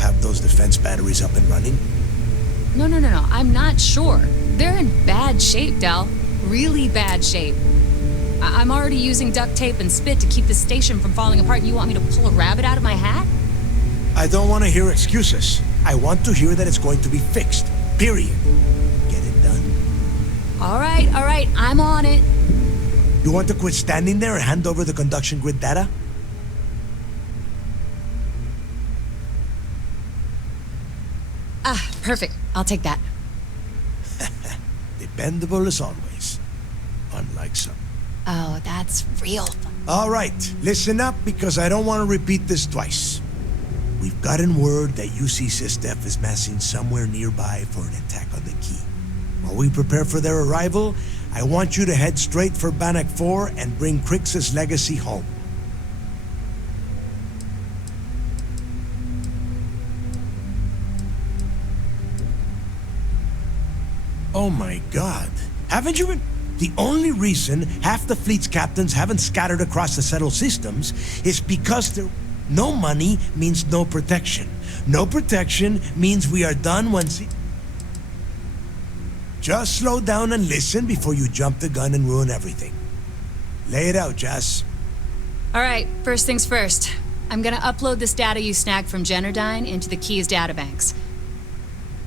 have those defense batteries up and running? No, I'm not sure. They're in bad shape, Del. Really bad shape. I'm already using duct tape and spit to keep the station from falling apart, and you want me to pull a rabbit out of my hat? I don't want to hear excuses. I want to hear that it's going to be fixed. Period. Get it done. All right, I'm on it. You want to quit standing there and hand over the conduction grid data? Ah, perfect. I'll take that. Dependable as always. Unlike some. Oh, that's real fun. All right, listen up because I don't want to repeat this twice. We've gotten word that UC SysDef is massing somewhere nearby for an attack on the key. While we prepare for their arrival, I want you to head straight for Bannock 4 and bring Crix's legacy home. Oh my god. Haven't you been... The only reason half the fleet's captains haven't scattered across the settled systems is because no money means no protection. No protection means we are done once... Just slow down and listen before you jump the gun and ruin everything. Lay it out, Jess. All right, first things first. I'm gonna upload this data you snagged from Generdyne into the Key's databanks.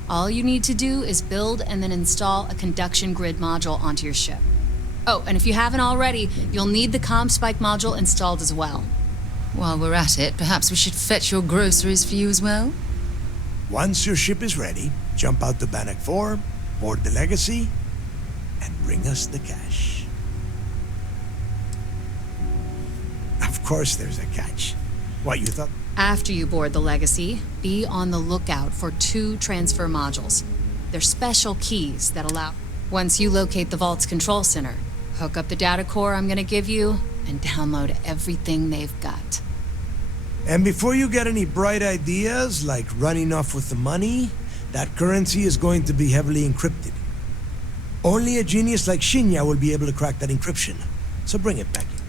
All you need to do is build and then install a conduction grid module onto your ship. Oh, and if you haven't already, you'll need the comm spike module installed as well. While we're at it, perhaps we should fetch your groceries for you as well? Once your ship is ready, jump out to Bannock 4, board the Legacy, and bring us the cash. Of course there's a catch. What, you thought? After you board the Legacy, be on the lookout for 2 transfer modules. They're special keys that allow... Once you locate the Vault's control center, hook up the data core I'm gonna give you, and download everything they've got. And before you get any bright ideas, like running off with the money, that currency is going to be heavily encrypted. Only a genius like Shinya will be able to crack that encryption. So bring it back in.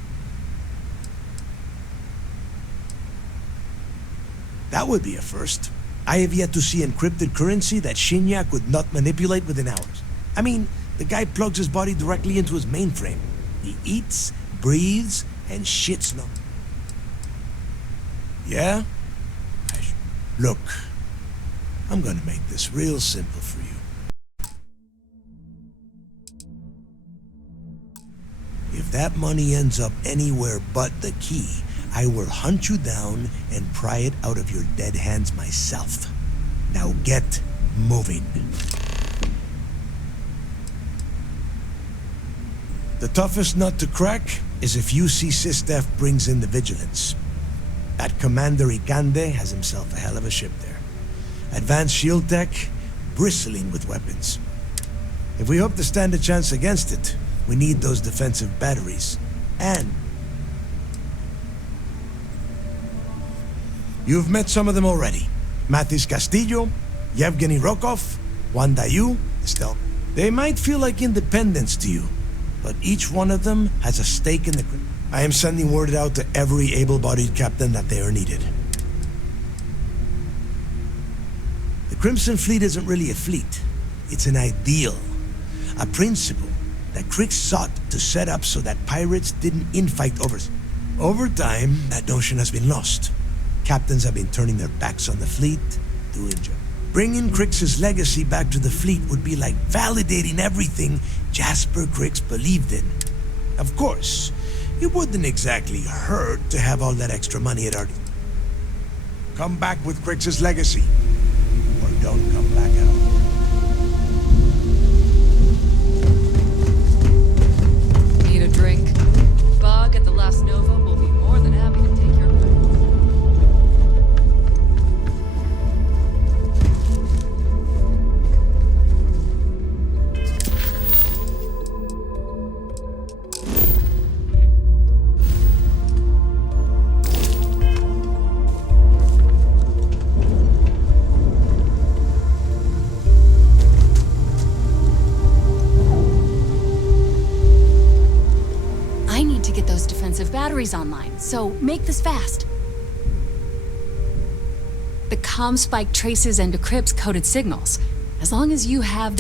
That would be a first. I have yet to see encrypted currency that Shinya could not manipulate within hours. I mean, the guy plugs his body directly into his mainframe. He eats, breathes, and shits no. Yeah? Look, I'm gonna make this real simple for you. If that money ends up anywhere but the key, I will hunt you down and pry it out of your dead hands myself. Now get moving. The toughest nut to crack is if UC SysDef brings in the Vigilance. That Commander Ikande has himself a hell of a ship there. Advanced shield tech, bristling with weapons. If we hope to stand a chance against it, we need those defensive batteries. And you've met some of them already. Mathis Castillo, Yevgeny Rokov, Juan Dayu, Estelle. They might feel like independents to you, but each one of them has a stake in the... I am sending word out to every able-bodied captain that they are needed. The Crimson Fleet isn't really a fleet. It's an ideal. A principle that Crix sought to set up so that pirates didn't infight over... Over time, that notion has been lost. Captains have been turning their backs on the fleet, doing jobs. Bringing Crix's legacy back to the fleet would be like validating everything Jasper Crix believed in. Of course, it wouldn't exactly hurt to have all that extra money at our... Come back with Crix's legacy, or don't come back at all. Need a drink? Bog at the Las Nova will be more than happy to take your... batteries online, so make this fast. The comm spike traces and decrypts coded signals. As long as you have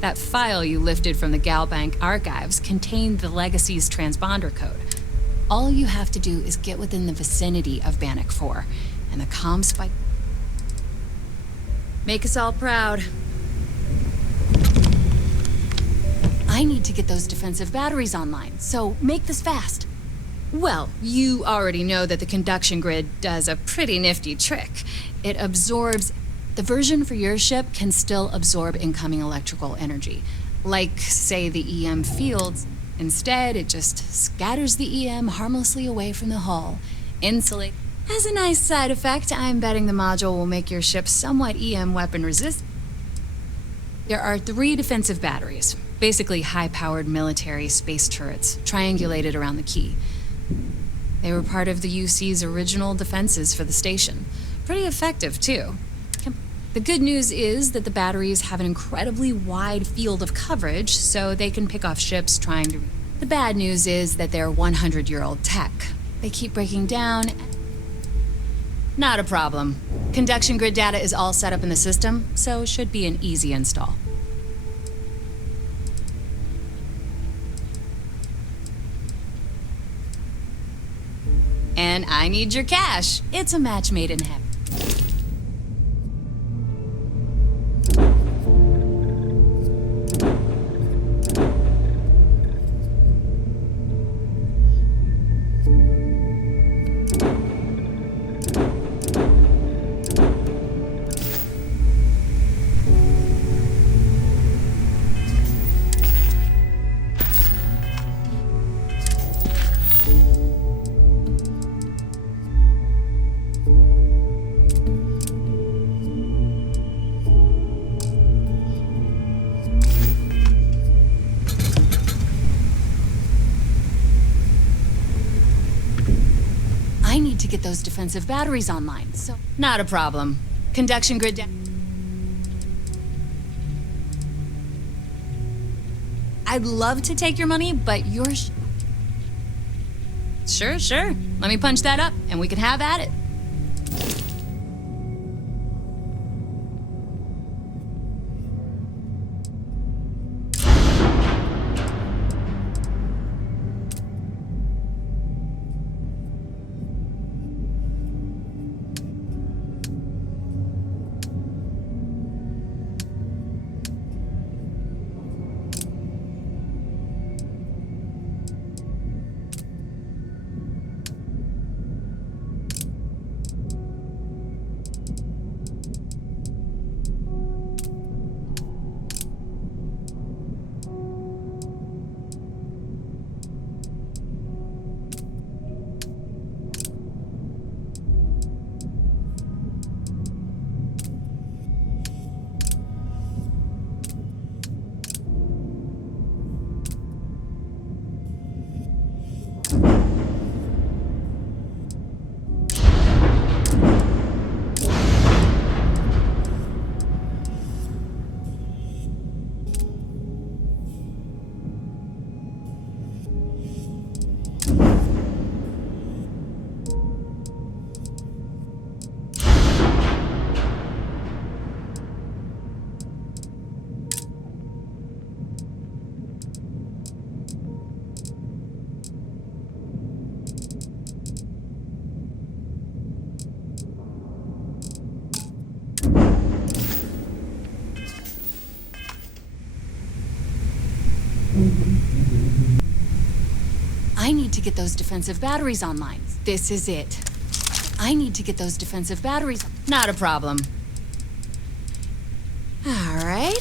that file you lifted from the Galbank archives contained the Legacy's transponder code. All you have to do is get within the vicinity of Bannock 4, and the comm spike... Make us all proud. I need to get those defensive batteries online, so make this fast. Well, you already know that the conduction grid does a pretty nifty trick. It absorbs... The version for your ship can still absorb incoming electrical energy, like, say, the EM fields. Instead, it just scatters the EM harmlessly away from the hull. Insulate. As a nice side effect, I'm betting the module will make your ship somewhat EM weapon resistant. There are 3 defensive batteries, basically high-powered military space turrets, triangulated around the key. They were part of the UC's original defenses for the station. Pretty effective, too. The good news is that the batteries have an incredibly wide field of coverage, so they can pick off ships trying to... The bad news is that they're 100-year-old tech. They keep breaking down. Not a problem. Conduction grid data is all set up in the system, so should be an easy install. And I need your cash. It's a match made in heaven. Get those defensive batteries online, so... Not a problem. Conduction grid... I'd love to take your money, but you're... Sure. Let me punch that up, and we can have at it. I need to get those defensive batteries online. This is it. I need to get those defensive batteries. Not a problem. All right.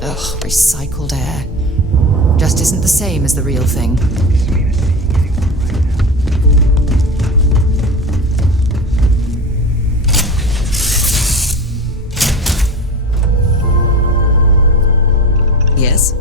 Ugh, recycled air. Just isn't the same as the real thing. Yes?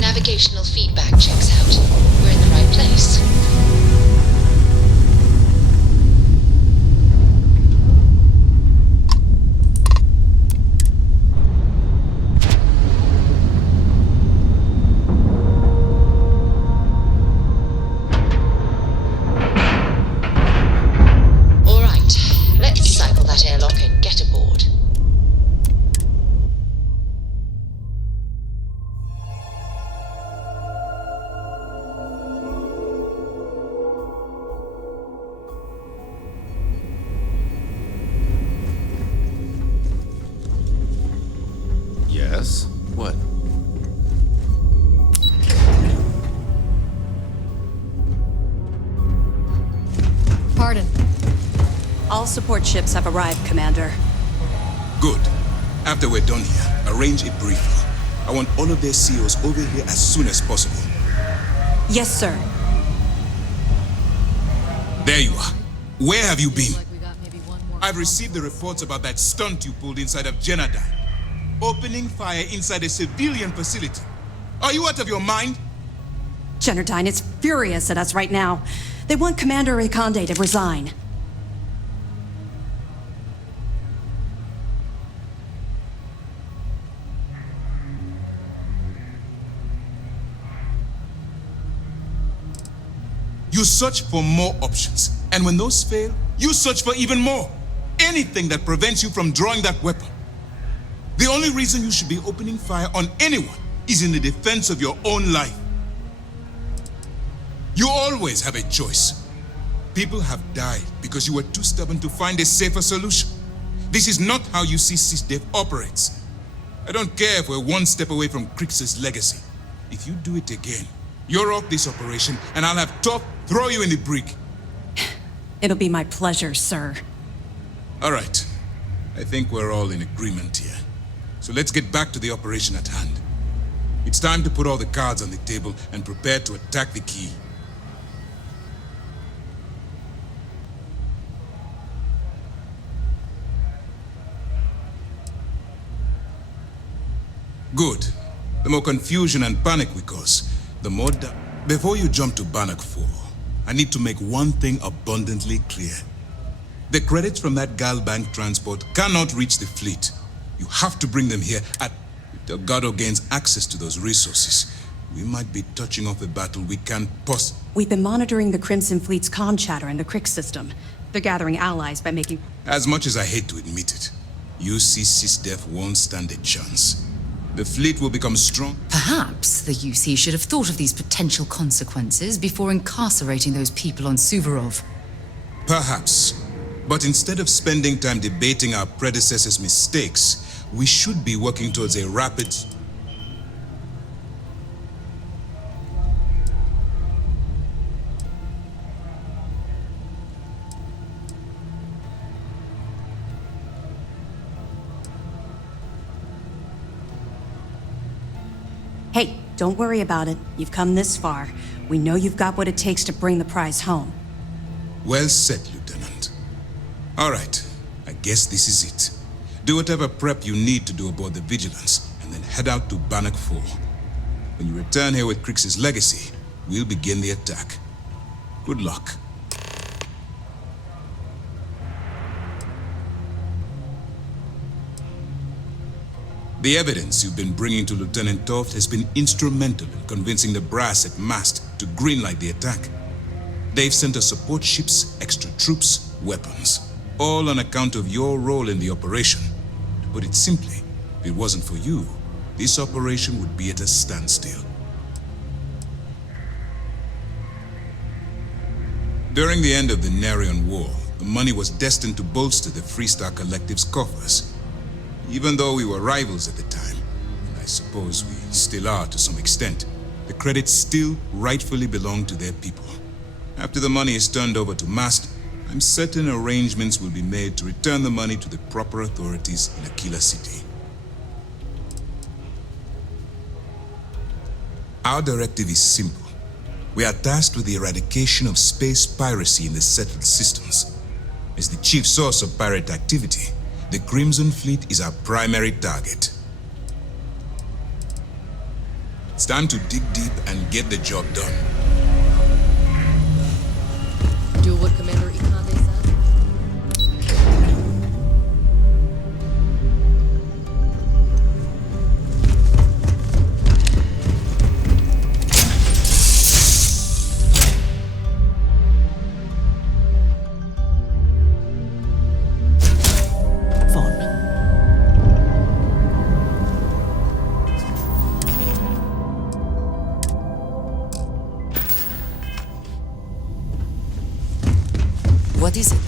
Navigational feedback checks out. We're in the right place. All right, let's cycle that airlock and get aboard. Yes? What? Pardon. All support ships have arrived, Commander. Good. After we're done here, arrange a briefing. I want all of their CEOs over here as soon as possible. Yes, sir. There you are. Where have you been? I've received the reports about that stunt you pulled inside of Genadine. Opening fire inside a civilian facility. Are you out of your mind? Genardine is furious at us right now. They want Commander Reconde to resign. You search for more options. And when those fail, you search for even more. Anything that prevents you from drawing that weapon. The only reason you should be opening fire on anyone is in the defense of your own life. You always have a choice. People have died because you were too stubborn to find a safer solution. This is not how you see SysDev operates. I don't care if we're one step away from Krix's legacy. If you do it again, you're off this operation and I'll have Top throw you in the brig. It'll be my pleasure, sir. All right. I think we're all in agreement here. So let's get back to the operation at hand. It's time to put all the cards on the table and prepare to attack the key. Good. The more confusion and panic we cause, the more Before you jump to Bannock 4, I need to make one thing abundantly clear. The credits from that Galbank transport cannot reach the fleet. You have to bring them here if Delgado gains access to those resources. We might be touching off a battle we can't We've been monitoring the Crimson Fleet's comm chatter in the Krix system. They're gathering allies by making... As much as I hate to admit it, UC SysDev won't stand a chance. The fleet will become strong. Perhaps the UC should have thought of these potential consequences before incarcerating those people on Suvorov. Perhaps. But instead of spending time debating our predecessors' mistakes, we should be working towards a rapid... Hey, don't worry about it. You've come this far. We know you've got what it takes to bring the prize home. Well said, Lieutenant. All right, I guess this is it. Do whatever prep you need to do aboard the Vigilance, and then head out to Bannock 4. When you return here with Krix's legacy, we'll begin the attack. Good luck. The evidence you've been bringing to Lieutenant Toft has been instrumental in convincing the brass at Mast to greenlight the attack. They've sent us support ships, extra troops, weapons, all on account of your role in the operation. To put it simply, if it wasn't for you, this operation would be at a standstill. During the end of the Narian War, the money was destined to bolster the Freestar Collective's coffers. Even though we were rivals at the time, and I suppose we still are to some extent, the credits still rightfully belong to their people. After the money is turned over to Mast, I'm certain arrangements will be made to return the money to the proper authorities in Aquila City. Our directive is simple. We are tasked with the eradication of space piracy in the settled systems. As the chief source of pirate activity, the Crimson Fleet is our primary target. It's time to dig deep and get the job done. Do what Commander Ikande said. What is it?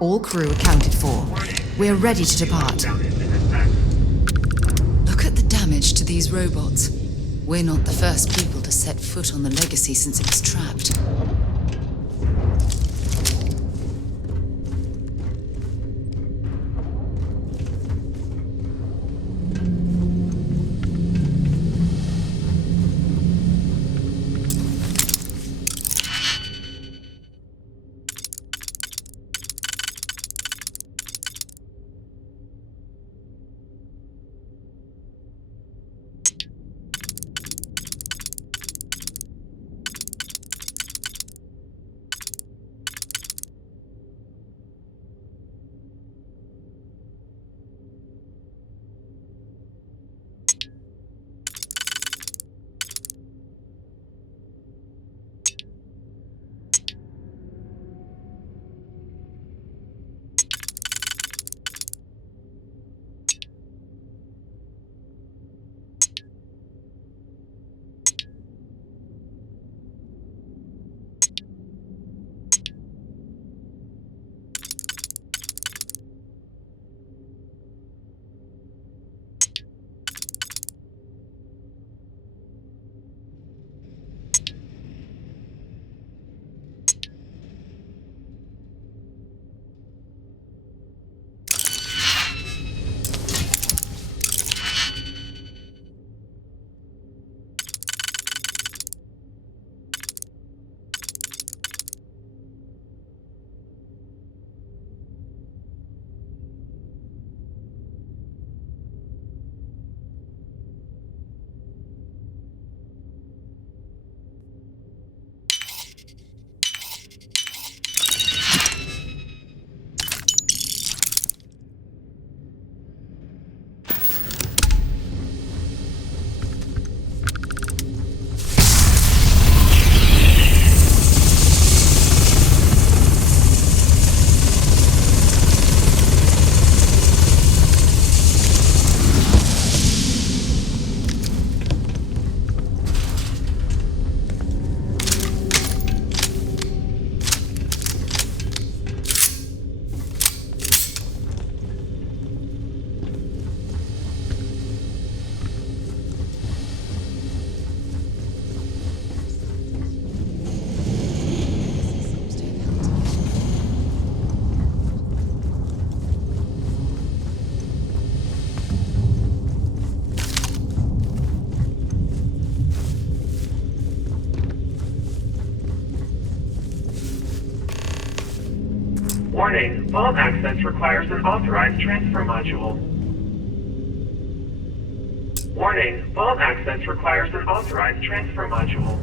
All crew accounted for. We're ready to depart. Look at the damage to these robots. We're not the first people to set foot on the Legacy since it was trapped. Warning, vault access requires an authorized transfer module. Warning, vault access requires an authorized transfer module.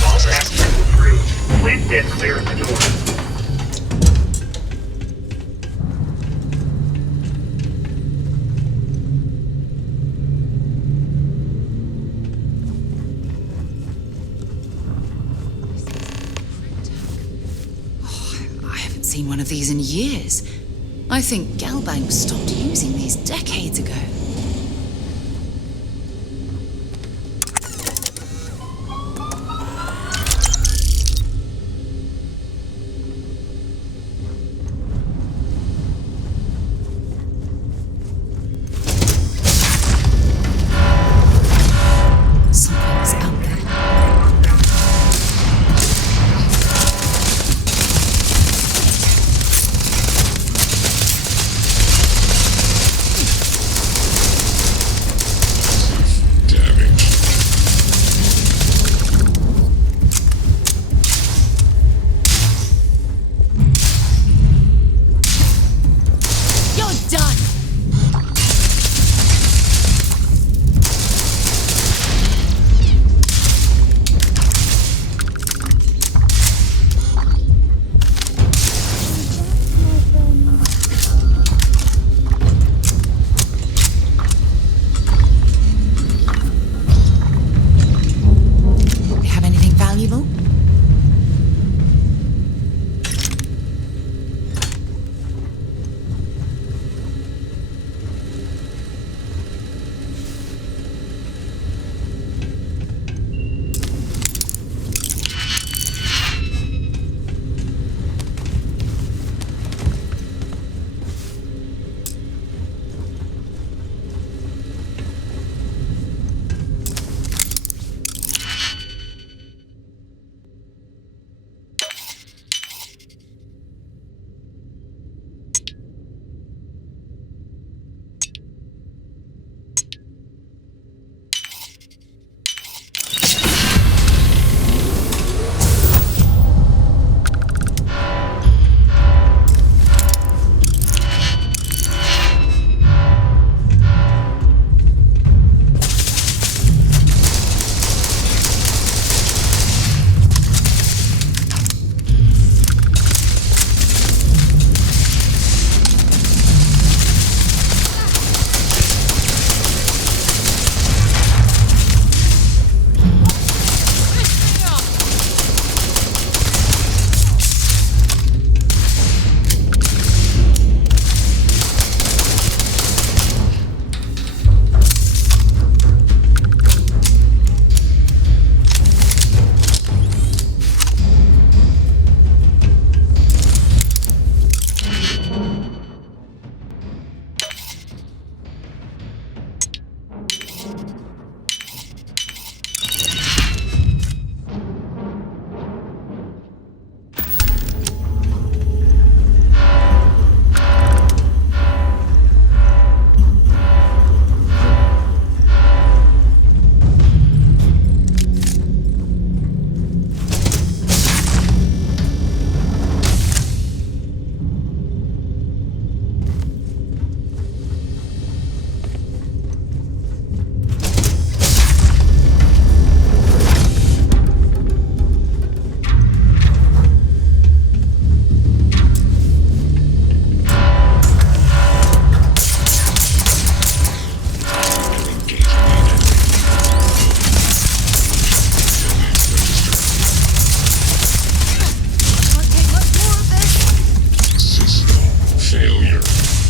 Vault access approved. Please stand clear of the door. Seen one of these in years. I think Galbank stopped using these decades ago. Something's out there.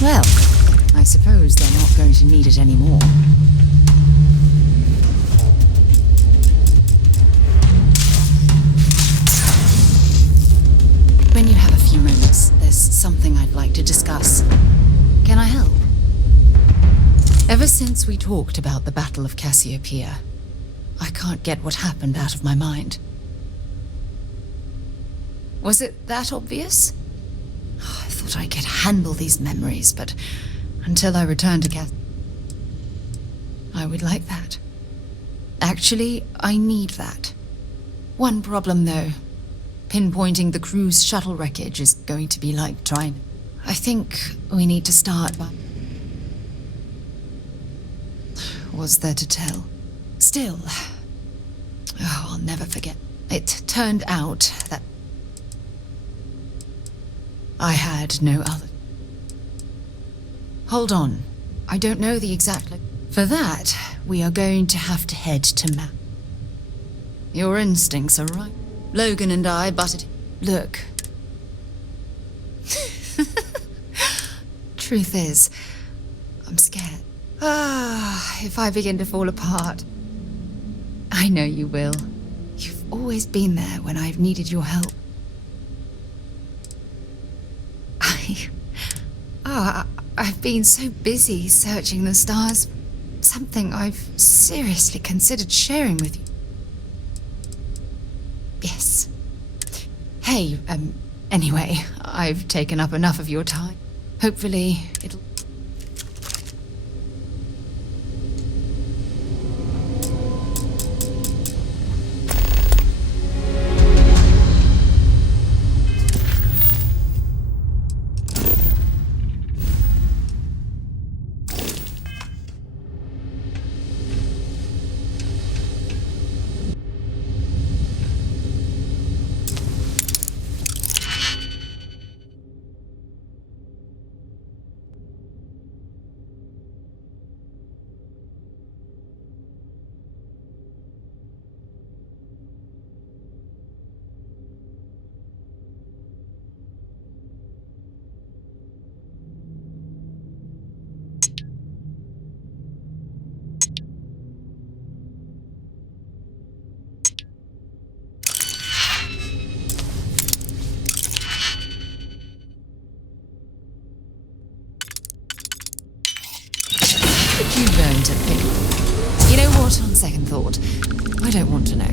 Well, I suppose they're not going to need it anymore. When you have a few moments, there's something I'd like to discuss. Can I help? Ever since we talked about the Battle of Cassiopeia, I can't get what happened out of my mind. Was it that obvious? I thought I could handle these memories, but until I return to Cass... I would like that. Actually, I need that. One problem, though. Pinpointing the crew's shuttle wreckage is going to be like trying... I think we need to start by... What's there to tell? Still... Oh, I'll never forget. It turned out that... I had no other... Hold on. I don't know the exact... For that, we are going to have to head to Map. Your instincts are right. Logan and I butted... Look. Truth is, I'm scared. If I begin to fall apart... I know you will. You've always been there when I've needed your help. I've been so busy searching the stars. Something I've seriously considered sharing with you. Yes. Hey, anyway, I've taken up enough of your time. Hopefully, it'll... You learn to pick. You know what, on second thought, I don't want to know.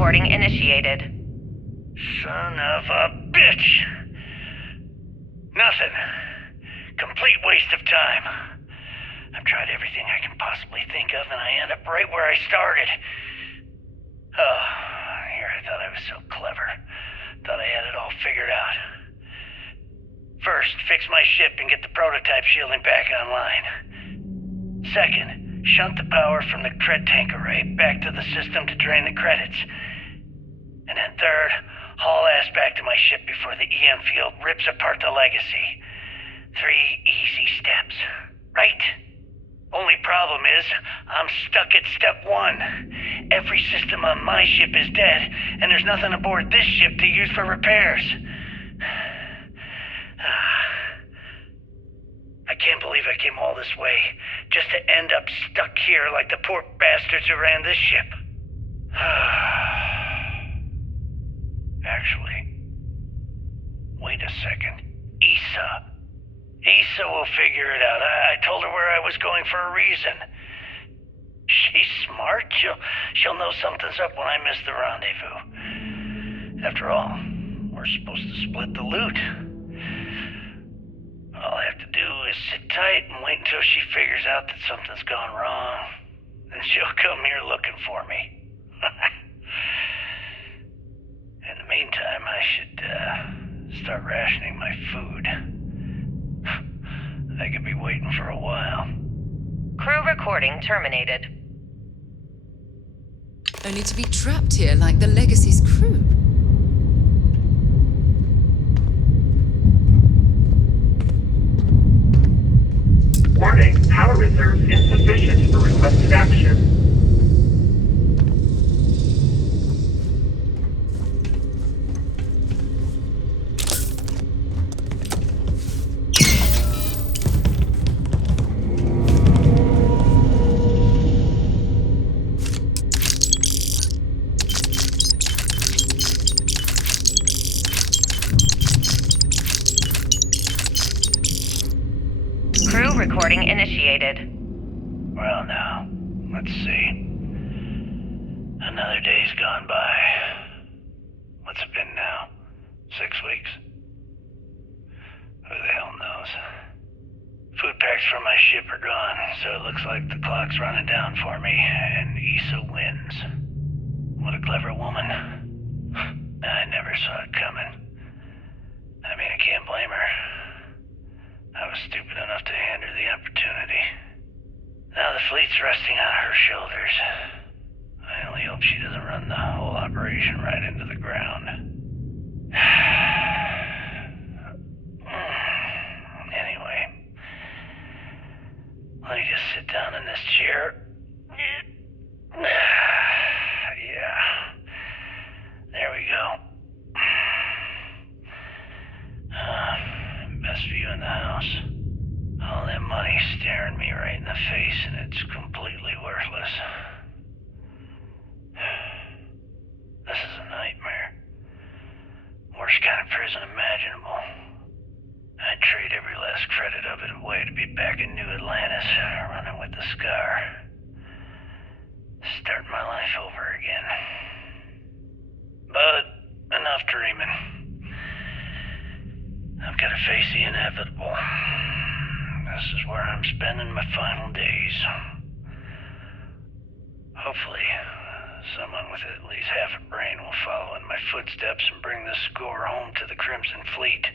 recording initiated. Son of a bitch! Nothing. Complete waste of time. I've tried everything I can possibly think of, and I end up right where I started. Oh, here I thought I was so clever. Thought I had it all figured out. First, fix my ship and get the prototype shielding back online. Second, shunt the power from the cred tank array back to the system to drain the credits. And then third, haul ass back to my ship before the EM field rips apart the legacy. 3 easy steps, right? Only problem is, I'm stuck at step 1. Every system on my ship is dead, and there's nothing aboard this ship to use for repairs. I can't believe I came all this way, just to end up stuck here like the poor bastards who ran this ship. Actually, wait a second. Issa will figure it out. I told her where I was going for a reason. She's smart. She'll know something's up when I miss the rendezvous. After all, we're supposed to split the loot. All I have to do is sit tight and wait until she figures out that something's gone wrong. Then she'll come here looking for me. In the meantime, I should start rationing my food. I could be waiting for a while. Crew recording terminated. Only to be trapped here like the Legacy's crew. Warning, power reserves insufficient for requested action. Recording initiated. Well now, let's see. Another day's gone by. What's it been now? 6 weeks? Who the hell knows? Food packs from my ship are gone, so it looks like the clock's running down for me, and Issa wins. What a clever woman. I never saw it coming. I mean, I can't blame her. I was stupid enough to hand her the opportunity. Now the fleet's resting on her shoulders. I only hope she doesn't run the whole operation right into the ground. Anyway, let me just sit down in this chair. Yeah. There we go. Best view in the house. All that money staring me right in the face, and it's completely worthless. This is a nightmare. Worst kind of prison imaginable. I'd trade every last credit of it away to be back in New Atlantis, running with the Scar. Start my life over again. But enough dreaming. I've got to face the inevitable. This is where I'm spending my final days. Hopefully, someone with at least half a brain will follow in my footsteps and bring the score home to the Crimson Fleet.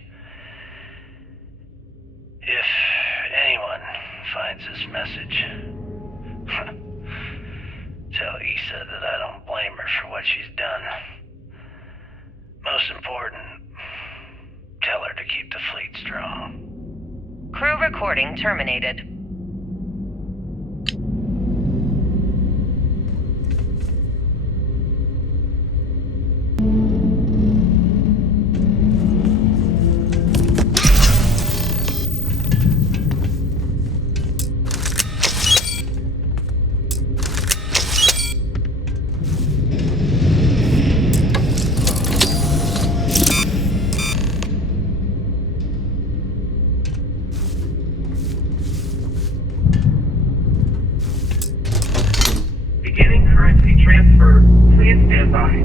If anyone finds this message, tell Issa that I don't blame her for what she's done. Most important, tell her to keep the fleet strong. Crew recording terminated. currency transfer. Please stand by.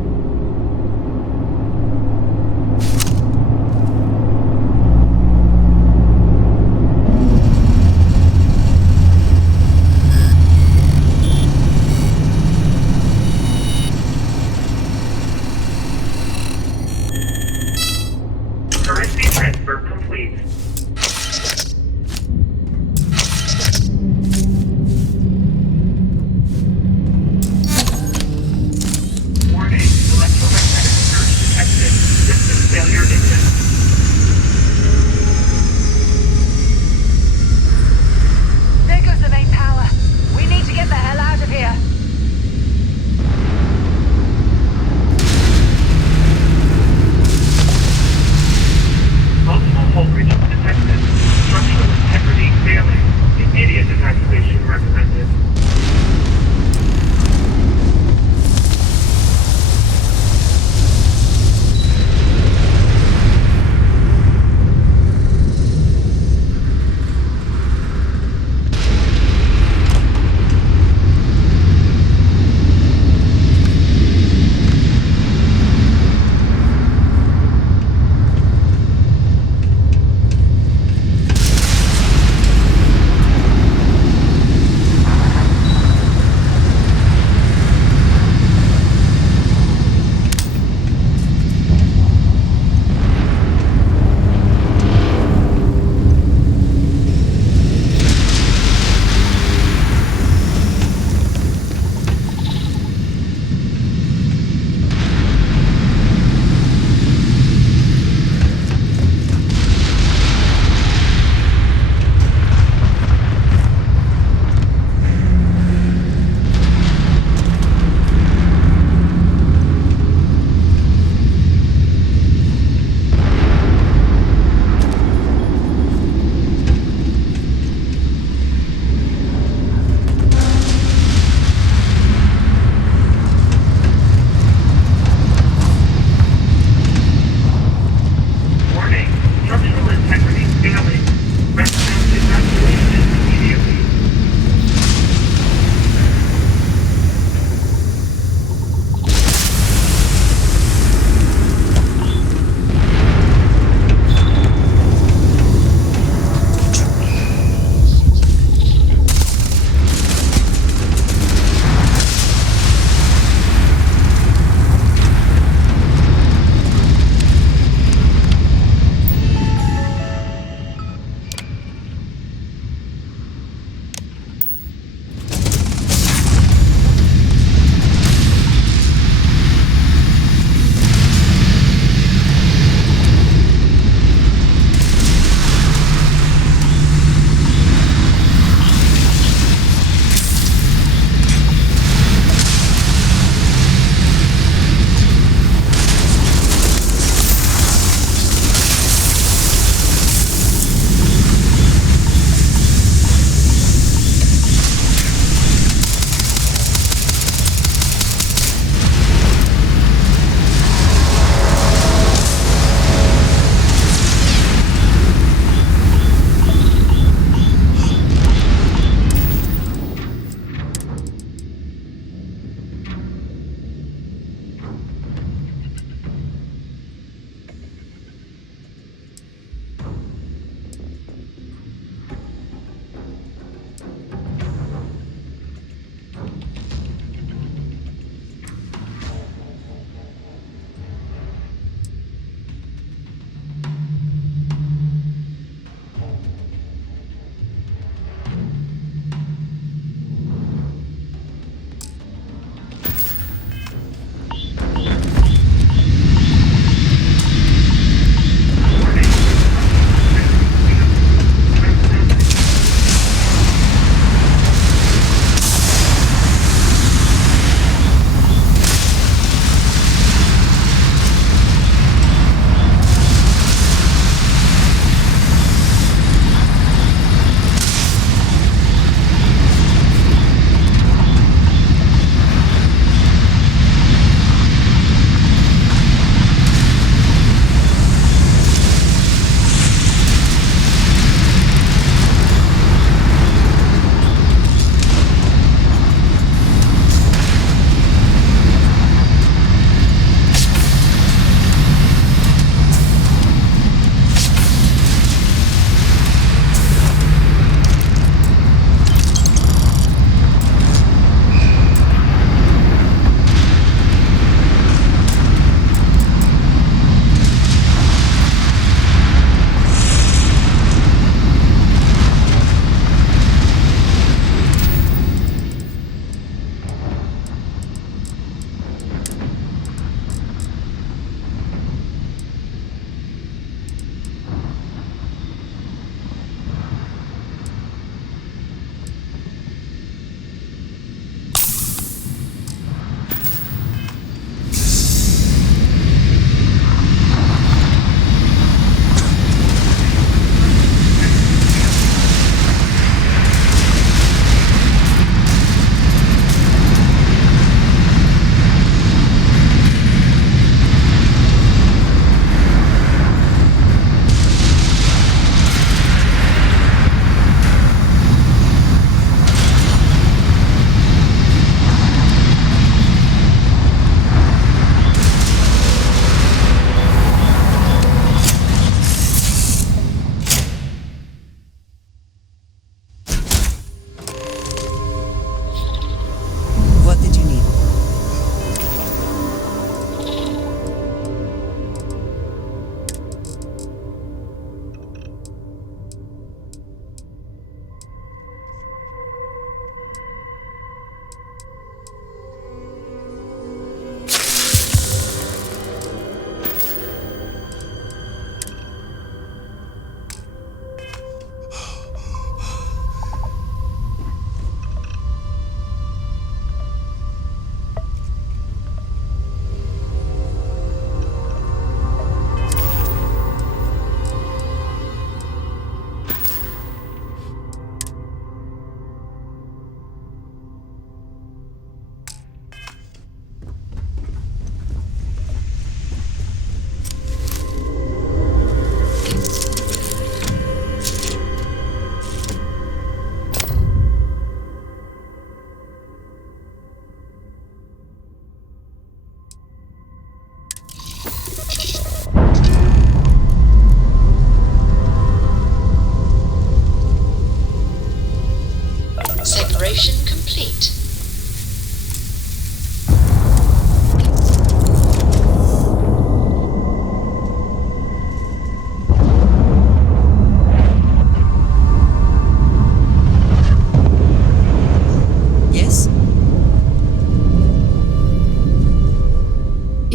Currency transfer complete. Warning, electromagnetic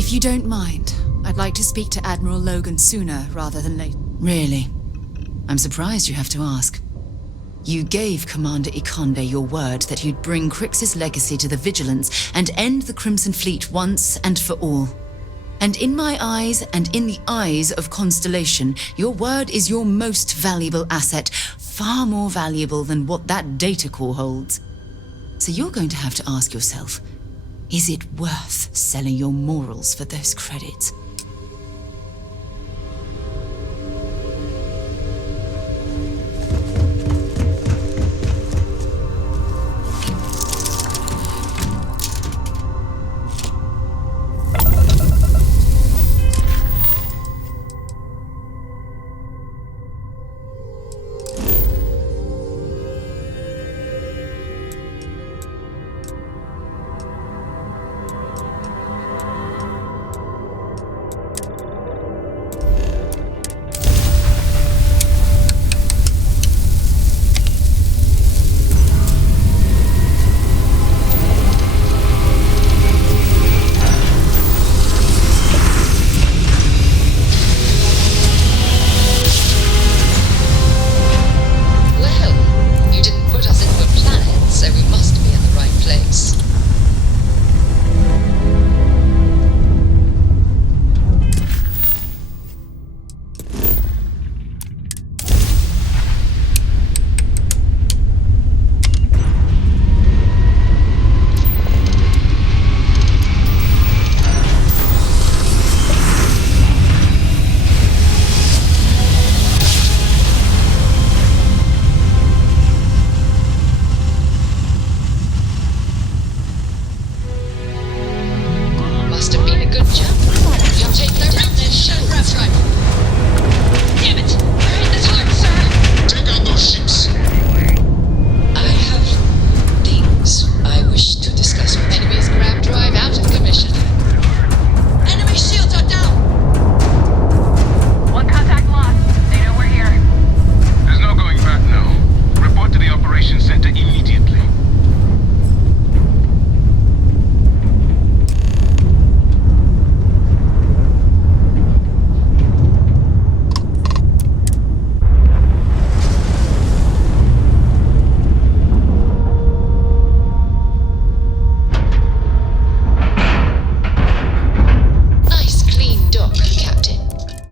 If you don't mind, I'd like to speak to Admiral Logan sooner rather than later. Really? I'm surprised you have to ask. You gave Commander Ikonde your word that you'd bring Crix's legacy to the Vigilance and end the Crimson Fleet once and for all. And in my eyes, and in the eyes of Constellation, your word is your most valuable asset, far more valuable than what that data core holds. So you're going to have to ask yourself, is it worth selling your morals for those credits?